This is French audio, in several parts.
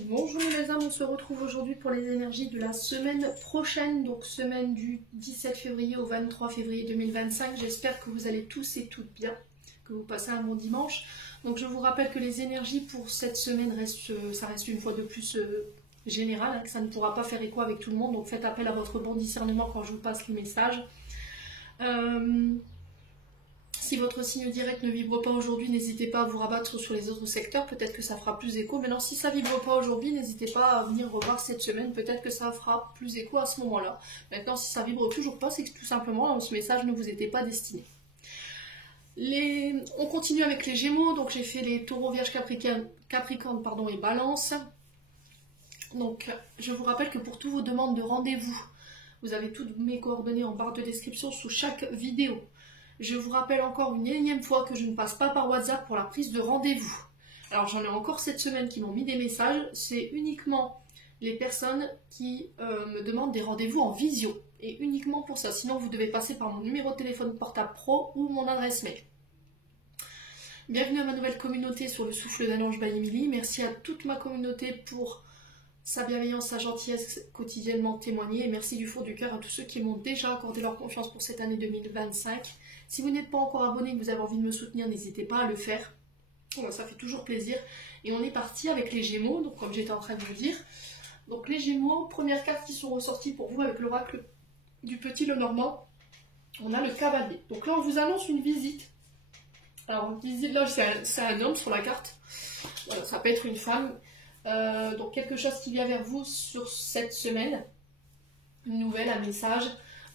Bonjour les âmes, on se retrouve aujourd'hui pour les énergies de la semaine prochaine, donc semaine du 17 février au 23 février 2025. J'espère que vous allez tous et toutes bien, que vous passez un bon dimanche. Donc je vous rappelle que les énergies pour cette semaine ça reste une fois de plus général, que ça ne pourra pas faire écho avec tout le monde, donc faites appel à votre bon discernement quand je vous passe les messages. Si votre signe direct ne vibre pas aujourd'hui, n'hésitez pas à vous rabattre sur les autres secteurs, peut-être que ça fera plus écho. Maintenant, si ça ne vibre pas aujourd'hui, n'hésitez pas à venir revoir cette semaine, peut-être que ça fera plus écho à ce moment-là. Maintenant, si ça vibre toujours pas, c'est que tout simplement, ce message ne vous était pas destiné. On continue avec les Gémeaux, donc j'ai fait les Taureaux, Vierge, Capricorne et Balance. Donc, je vous rappelle que pour toutes vos demandes de rendez-vous, vous avez toutes mes coordonnées en barre de description sous chaque vidéo. Je vous rappelle encore une énième fois que je ne passe pas par WhatsApp pour la prise de rendez-vous. Alors j'en ai encore cette semaine qui m'ont mis des messages, c'est uniquement les personnes qui me demandent des rendez-vous en visio. Et uniquement pour ça, sinon vous devez passer par mon numéro de téléphone portable pro ou mon adresse mail. Bienvenue à ma nouvelle communauté sur le souffle d'un ange by Emily. Merci à toute ma communauté pour sa bienveillance, sa gentillesse quotidiennement témoignée. Et merci du fond du cœur à tous ceux qui m'ont déjà accordé leur confiance pour cette année 2025. Si vous n'êtes pas encore abonné et que vous avez envie de me soutenir, n'hésitez pas à le faire. Ça fait toujours plaisir. Et on est parti avec les Gémeaux, donc comme j'étais en train de vous dire. Donc les Gémeaux, première carte qui sont ressorties pour vous avec l'oracle du Petit Lenormand. On a le Cavalier. Donc là, on vous annonce une visite. Alors, visite là, c'est un homme sur la carte. Voilà, ça peut être une femme. Donc quelque chose qui vient vers vous sur cette semaine. Une nouvelle, un message.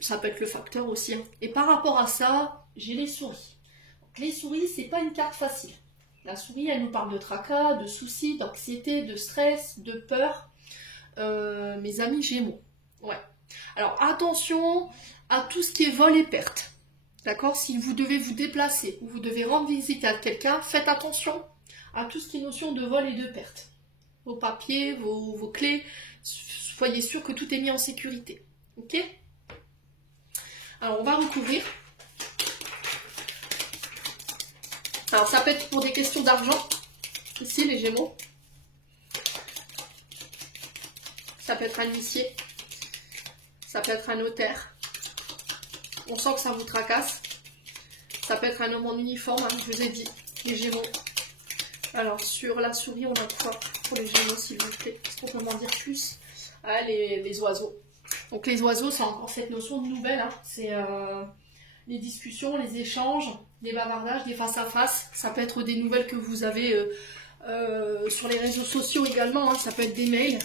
Ça peut être le facteur aussi. Et par rapport à ça, j'ai les souris. Donc, les souris, c'est pas une carte facile. La souris, elle nous parle de tracas, de soucis, d'anxiété, de stress, de peur. Mes amis Gémeaux. Ouais. Alors attention à tout ce qui est vol et perte. D'accord? Si vous devez vous déplacer ou vous devez rendre visite à quelqu'un, faites attention à tout ce qui est notion de vol et de perte. Vos papiers, vos clés, soyez sûr que tout est mis en sécurité. Ok? Alors on va recouvrir. Alors ça peut être pour des questions d'argent, ici les Gémeaux. Ça peut être un huissier. Ça peut être un notaire. On sent que ça vous tracasse. Ça peut être un homme en uniforme, je vous ai dit, les Gémeaux. Alors sur la souris, on a quoi pour les Gémeaux, s'il vous plaît? Est-ce qu'on peut m'en dire plus? Les oiseaux. Donc les oiseaux, c'est encore cette notion de nouvelle. C'est les discussions, les échanges, des bavardages, des face-à-face. Ça peut être des nouvelles que vous avez sur les réseaux sociaux également. Ça peut être des mails.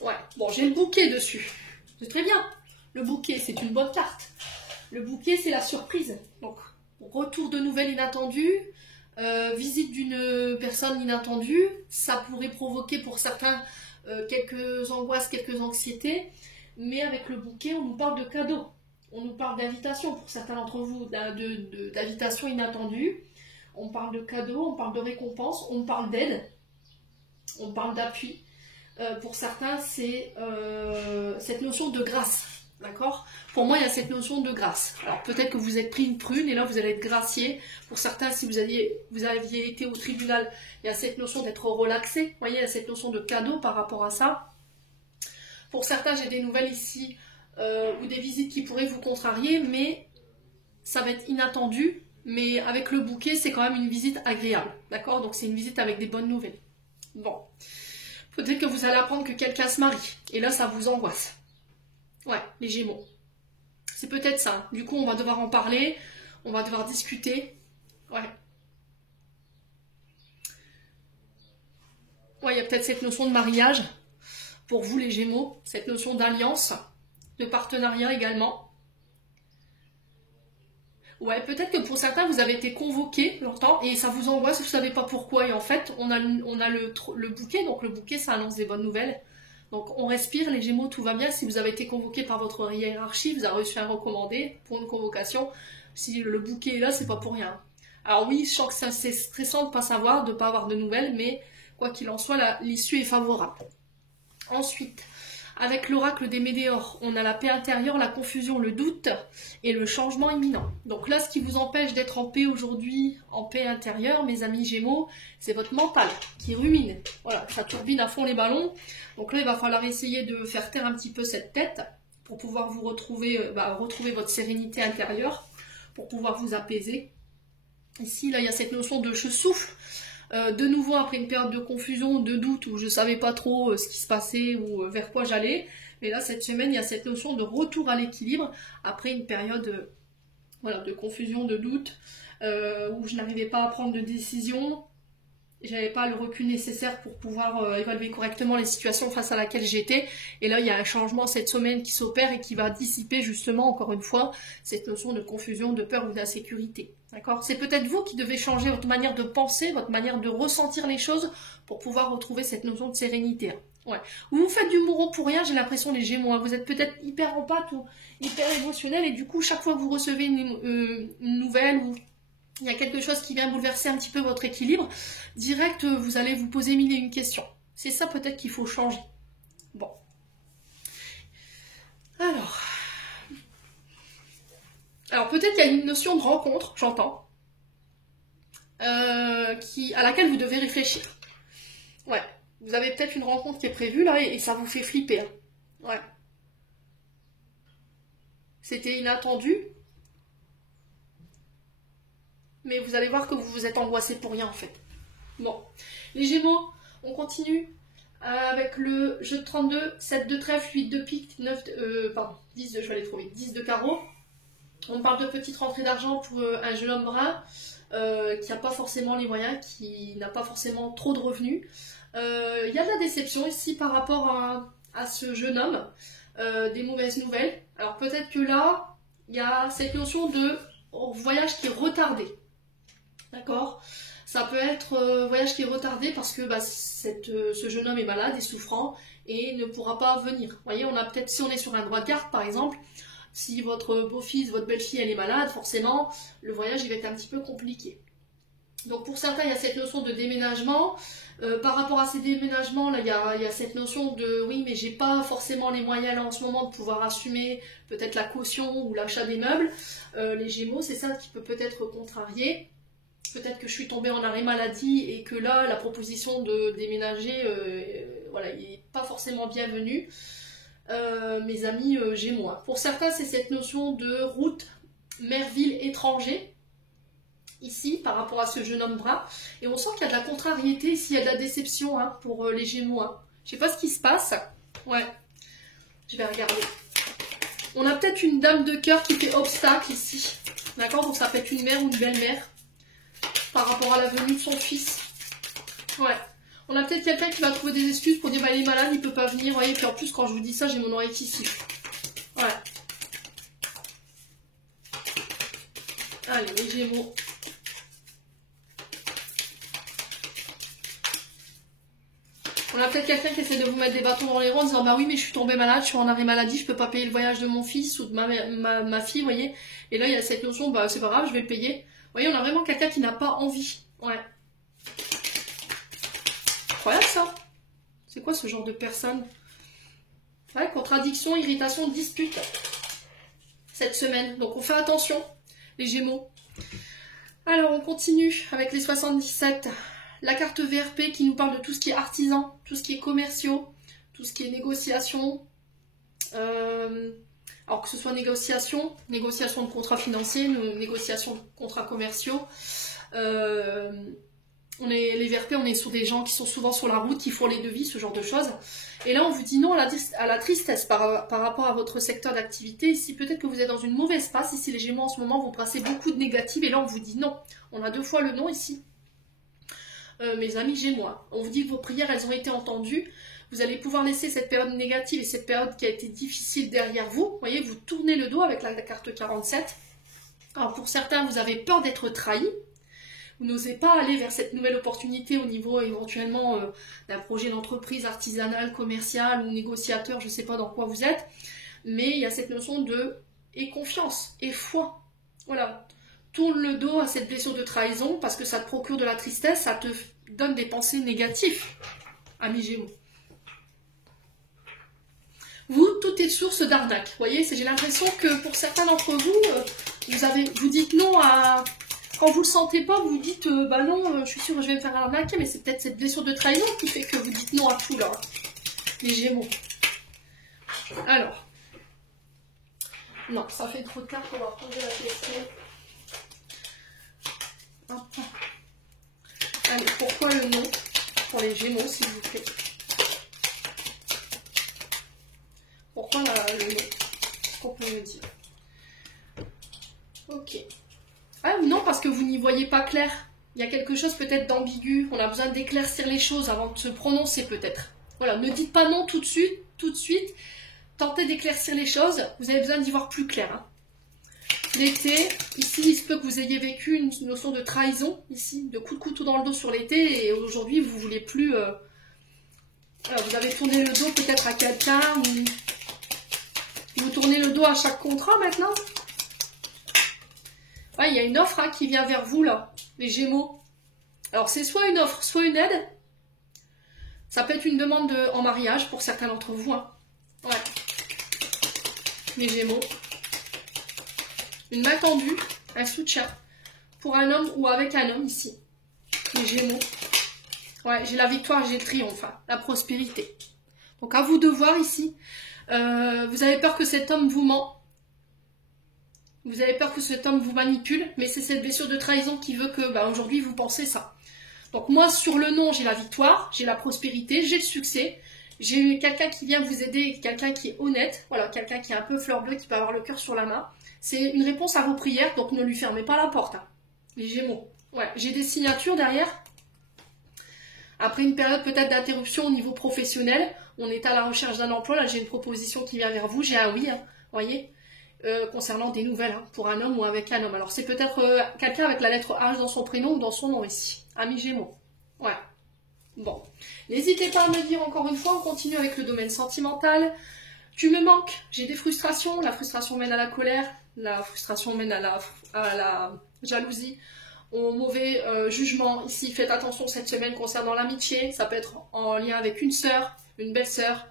Ouais, bon, j'ai le bouquet dessus. C'est très bien. Le bouquet, c'est une bonne carte. Le bouquet, c'est la surprise. Donc, retour de nouvelles inattendues. Visite d'une personne inattendue, ça pourrait provoquer pour certains quelques angoisses, quelques anxiétés, mais avec le bouquet, on nous parle de cadeaux, on nous parle d'invitation pour certains d'entre vous, d'invitation inattendue, on parle de cadeaux, on parle de récompenses, on parle d'aide, on parle d'appui. Pour certains, c'est cette notion de grâce. D'accord? Pour moi, il y a cette notion de grâce. Alors peut-être que vous êtes pris une prune et là vous allez être gracié. Pour certains, si vous aviez été au tribunal, il y a cette notion d'être relaxé. Vous voyez, il y a cette notion de cadeau par rapport à ça. Pour certains, j'ai des nouvelles ici ou des visites qui pourraient vous contrarier, mais ça va être inattendu. Mais avec le bouquet, c'est quand même une visite agréable. D'accord? Donc c'est une visite avec des bonnes nouvelles. Bon. Peut-être que vous allez apprendre que quelqu'un se marie. Et là, ça vous angoisse. Ouais, les Gémeaux. C'est peut-être ça. Du coup, on va devoir en parler. On va devoir discuter. Ouais. Ouais, il y a peut-être cette notion de mariage. Pour vous, les Gémeaux. Cette notion d'alliance. De partenariat également. Ouais, peut-être que pour certains, vous avez été convoqués longtemps et ça vous angoisse, vous ne savez pas pourquoi. Et en fait, on a le bouquet. Donc, le bouquet, ça annonce des bonnes nouvelles. Donc on respire, les Gémeaux, tout va bien. Si vous avez été convoqué par votre hiérarchie, vous avez reçu un recommandé pour une convocation. Si le bouquet est là, c'est pas pour rien. Alors oui, je sens que c'est stressant de ne pas savoir, de ne pas avoir de nouvelles, mais quoi qu'il en soit, l'issue est favorable. Ensuite, avec l'oracle des Médéors, on a la paix intérieure, la confusion, le doute et le changement imminent. Donc là, ce qui vous empêche d'être en paix aujourd'hui, en paix intérieure, mes amis Gémeaux, c'est votre mental qui rumine. Voilà, ça turbine à fond les ballons. Donc là, il va falloir essayer de faire taire un petit peu cette tête pour pouvoir vous retrouver, retrouver votre sérénité intérieure, pour pouvoir vous apaiser. Ici, là, il y a cette notion de je souffle. De nouveau, après une période de confusion, de doute, où je ne savais pas trop ce qui se passait ou vers quoi j'allais. Mais là, cette semaine, il y a cette notion de retour à l'équilibre, après une période de confusion, de doute, où je n'arrivais pas à prendre de décision. J'avais pas le recul nécessaire pour pouvoir évaluer correctement les situations face à laquelle j'étais. Et là, il y a un changement cette semaine qui s'opère et qui va dissiper justement, encore une fois, cette notion de confusion, de peur ou d'insécurité. D'accord? C'est peut-être vous qui devez changer votre manière de penser, votre manière de ressentir les choses pour pouvoir retrouver cette notion de sérénité. Ouais. Vous faites du mouron pour rien, j'ai l'impression, les Gémeaux. Hein. Vous êtes peut-être hyper en pâte ou hyper émotionnel et du coup, chaque fois que vous recevez une nouvelle ou il y a quelque chose qui vient bouleverser un petit peu votre équilibre, direct, vous allez vous poser mille et une questions. C'est ça peut-être qu'il faut changer. Bon. Alors peut-être qu'il y a une notion de rencontre, j'entends, à laquelle vous devez réfléchir. Ouais. Vous avez peut-être une rencontre qui est prévue là et ça vous fait flipper. Hein. Ouais. C'était inattendu. Mais vous allez voir que vous vous êtes angoissé pour rien en fait. Bon, les Gémeaux, on continue avec le jeu de 32, 7 de trèfle, 8 de pique, 10 de, je vais aller trop vite, 10 de carreau. On parle de petite rentrée d'argent pour un jeune homme brun qui n'a pas forcément les moyens, qui n'a pas forcément trop de revenus. Il y a de la déception ici par rapport à ce jeune homme, des mauvaises nouvelles. Alors peut-être que là, il y a cette notion de voyage qui est retardé. D'accord? Ça peut être voyage qui est retardé parce que ce jeune homme est malade et souffrant et ne pourra pas venir. Vous voyez, on a peut-être, si on est sur un droit de garde par exemple, si votre beau-fils, votre belle-fille, elle est malade, forcément, le voyage il va être un petit peu compliqué. Donc pour certains, il y a cette notion de déménagement. Par rapport à ces déménagements, là, il y a cette notion de oui, mais j'ai pas forcément les moyens là en ce moment de pouvoir assumer peut-être la caution ou l'achat des meubles. Les Gémeaux, c'est ça qui peut peut-être contrarier. Peut-être que je suis tombée en arrêt maladie et que là, la proposition de déménager, il n'est pas forcément bienvenue. Mes amis Gémeaux. Pour certains, c'est cette notion de route mer-ville étranger, ici, par rapport à ce jeune homme brun. Et on sent qu'il y a de la contrariété ici, il y a de la déception pour les Gémeaux. Je ne sais pas ce qui se passe. Ouais, je vais regarder. On a peut-être une dame de cœur qui fait obstacle ici. D'accord? Donc ça peut être une mère ou une belle-mère par rapport à la venue de son fils. Ouais. On a peut-être quelqu'un qui va trouver des excuses pour dire bah, il est malade, il peut pas venir. Vous voyez, puis en plus, quand je vous dis ça, j'ai mon oreille qui siffle. Ouais. Allez, les Gémeaux. On a peut-être quelqu'un qui essaie de vous mettre des bâtons dans les roues en disant bah oui, mais je suis tombée malade, je suis en arrêt maladie, je peux pas payer le voyage de mon fils ou de ma fille, vous voyez. Et là, il y a cette notion, bah c'est pas grave, je vais payer. Vous voyez, on a vraiment quelqu'un qui n'a pas envie. Ouais. Incroyable ça. C'est quoi ce genre de personne? Ouais, contradiction, irritation, dispute. Cette semaine. Donc on fait attention, les Gémeaux. Alors on continue avec les 77. La carte VRP qui nous parle de tout ce qui est artisan, tout ce qui est commerciaux, tout ce qui est négociation. Alors que ce soit négociation de contrats financiers, négociation de contrats commerciaux. Les VRP, on est sur des gens qui sont souvent sur la route, qui font les devis, ce genre de choses. Et là, on vous dit non à la tristesse par rapport à votre secteur d'activité. Ici, peut-être que vous êtes dans une mauvaise passe. Ici, les Gémeaux, en ce moment, vous brassez beaucoup de négatifs. Et là, on vous dit non. On a 2 fois le non ici. Mes amis Gémeaux, on vous dit que vos prières, elles ont été entendues. Vous allez pouvoir laisser cette période négative et cette période qui a été difficile derrière vous. Vous voyez, vous tournez le dos avec la carte 47. Alors, pour certains, vous avez peur d'être trahi. Vous n'osez pas aller vers cette nouvelle opportunité au niveau éventuellement d'un projet d'entreprise artisanale, commercial ou négociateur, je ne sais pas dans quoi vous êtes, mais il y a cette notion de et confiance et foi. Voilà, tourne le dos à cette blessure de trahison parce que ça te procure de la tristesse, ça te donne des pensées négatives, amis Gémeaux. Vous, tout est source d'arnaque. Vous voyez, j'ai l'impression que pour certains d'entre vous, vous dites non à... Quand vous le sentez pas, vous dites bah non, je suis sûre que je vais me faire arnaquer, mais c'est peut-être cette blessure de trahison qui fait que vous dites non à tout là. Les Gémeaux. Alors. Non, ça fait trop tard pour avoir posé la question. Hop. Allez, pourquoi le non pour les Gémeaux, s'il vous plaît? Pourquoi le non? Qu'est-ce qu'on peut me dire? Ok. Ah non, parce que vous n'y voyez pas clair. Il y a quelque chose peut-être d'ambigu. On a besoin d'éclaircir les choses avant de se prononcer peut-être. Voilà, ne dites pas non tout de suite. Tentez d'éclaircir les choses. Vous avez besoin d'y voir plus clair. Hein. L'été, ici, il se peut que vous ayez vécu une notion de trahison, ici, de coup de couteau dans le dos sur l'été, et aujourd'hui, vous voulez plus... Alors, vous avez tourné le dos peut-être à quelqu'un, ou vous tournez le dos à chaque contrat maintenant. Ouais, il y a une offre hein, qui vient vers vous, là, les Gémeaux. Alors, c'est soit une offre, soit une aide. Ça peut être une demande en mariage pour certains d'entre vous. Hein. Ouais. Les Gémeaux. Une main tendue, un soutien. Pour un homme ou avec un homme, ici. Les Gémeaux. Ouais, j'ai la victoire, j'ai le triomphe. Hein, la prospérité. Donc, à vous de voir ici. Vous avez peur que cet homme vous ment. Vous avez peur que cet homme vous manipule, mais c'est cette blessure de trahison qui veut que bah, aujourd'hui vous pensez ça. Donc moi sur le non j'ai la victoire, j'ai la prospérité, j'ai le succès, j'ai quelqu'un qui vient vous aider, quelqu'un qui est honnête, voilà, quelqu'un qui est un peu fleur bleue, qui peut avoir le cœur sur la main. C'est une réponse à vos prières, donc ne lui fermez pas la porte. Hein. Les Gémeaux. Ouais, j'ai des signatures derrière. Après une période peut-être d'interruption au niveau professionnel, on est à la recherche d'un emploi, là j'ai une proposition qui vient vers vous, j'ai un oui, hein, voyez. Concernant des nouvelles hein, pour un homme ou avec un homme. Alors c'est peut-être quelqu'un avec la lettre H dans son prénom ou dans son nom ici. Ami Gémeaux. Ouais. Bon. N'hésitez pas à me dire encore une fois, on continue avec le domaine sentimental. Tu me manques, j'ai des frustrations, la frustration mène à la colère, la frustration mène à la jalousie, au mauvais jugement. Ici, faites attention cette semaine concernant l'amitié, ça peut être en lien avec une sœur, une belle-sœur,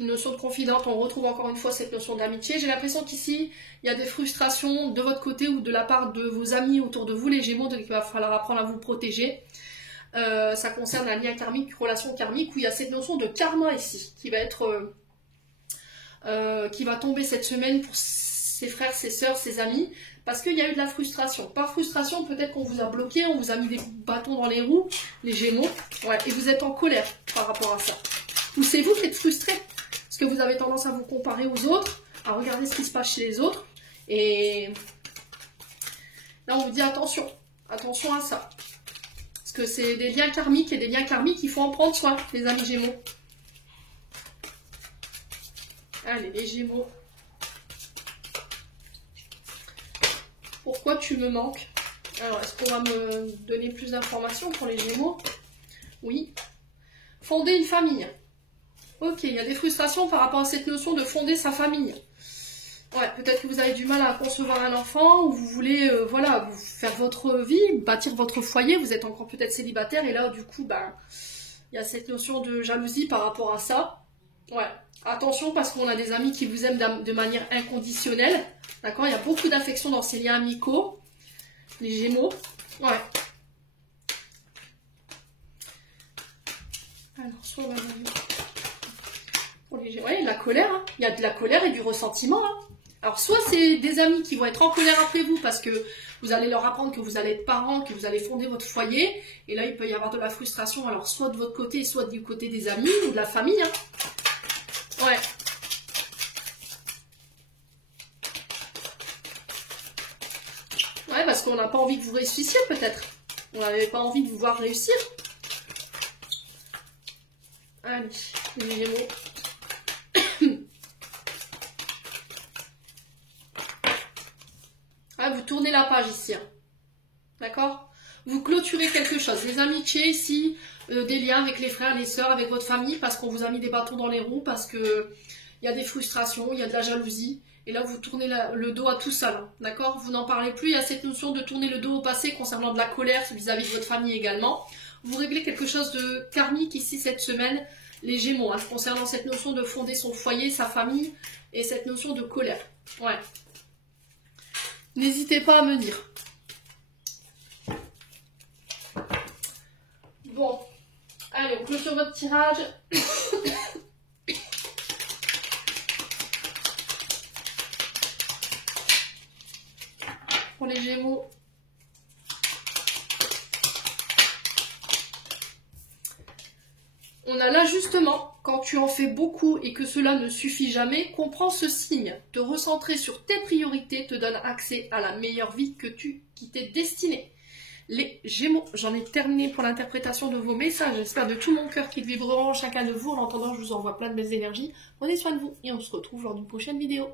une notion de confidente, on retrouve encore une fois cette notion d'amitié. J'ai l'impression qu'ici, il y a des frustrations de votre côté ou de la part de vos amis autour de vous, les Gémeaux, donc il va falloir apprendre à vous protéger. Ça concerne un lien karmique, relation karmique, où il y a cette notion de karma ici, qui va être, qui va tomber cette semaine pour ses frères, ses sœurs, ses amis, parce qu'il y a eu de la frustration. Par frustration, peut-être qu'on vous a bloqué, on vous a mis des bâtons dans les roues, les Gémeaux, ouais, et vous êtes en colère par rapport à ça. Ou c'est vous qui êtes frustré. Que vous avez tendance à vous comparer aux autres, à regarder ce qui se passe chez les autres, et là on vous dit attention à ça, parce que c'est des liens karmiques, et des liens karmiques, il faut en prendre soin, les amis Gémeaux. Allez, les Gémeaux. Pourquoi tu me manques? Alors, est-ce qu'on va me donner plus d'informations pour les Gémeaux? Oui. Fonder une famille. Ok, il y a des frustrations par rapport à cette notion de fonder sa famille. Ouais, peut-être que vous avez du mal à concevoir un enfant, ou vous voulez, voilà, vous faire votre vie, bâtir votre foyer, vous êtes encore peut-être célibataire, et là, du coup, ben, il y a cette notion de jalousie par rapport à ça. Ouais, attention, parce qu'on a des amis qui vous aiment de manière inconditionnelle, d'accord? Il y a beaucoup d'affection dans ces liens amicaux, les Gémeaux. Ouais. Alors, soit on va ouais, la colère, hein. Il y a de la colère et du ressentiment. Hein. Alors, soit c'est des amis qui vont être en colère après vous parce que vous allez leur apprendre que vous allez être parents, que vous allez fonder votre foyer. Et là, il peut y avoir de la frustration, alors soit de votre côté, soit du côté des amis ou de la famille. Hein. Ouais. Ouais, parce qu'on n'a pas envie que vous réussissiez peut-être. On n'avait pas envie de vous voir réussir. Allez, les Gémeaux. Ah, vous tournez la page ici. Hein. D'accord? Vous clôturez quelque chose. Les amitiés ici, des liens avec les frères, les sœurs, avec votre famille, parce qu'on vous a mis des bâtons dans les roues, parce que il y a des frustrations, il y a de la jalousie. Et là, vous tournez le dos à tout ça. D'accord? Vous n'en parlez plus. Il y a cette notion de tourner le dos au passé concernant de la colère vis-à-vis de votre famille également. Vous réglez quelque chose de karmique ici cette semaine. les Gémeaux, hein, concernant cette notion de fonder son foyer, sa famille, et cette notion de colère. Ouais. N'hésitez pas à me dire. Bon. Allez, on clôture votre tirage. Pour les Gémeaux. On a l'ajustement. Quand tu en fais beaucoup et que cela ne suffit jamais, comprends ce signe. Te recentrer sur tes priorités te donne accès à la meilleure vie qui t'est destinée. Les Gémeaux, j'en ai terminé pour l'interprétation de vos messages. J'espère de tout mon cœur qu'ils vibreront chacun de vous. En attendant, je vous envoie plein de belles énergies. Prenez soin de vous et on se retrouve lors d'une prochaine vidéo.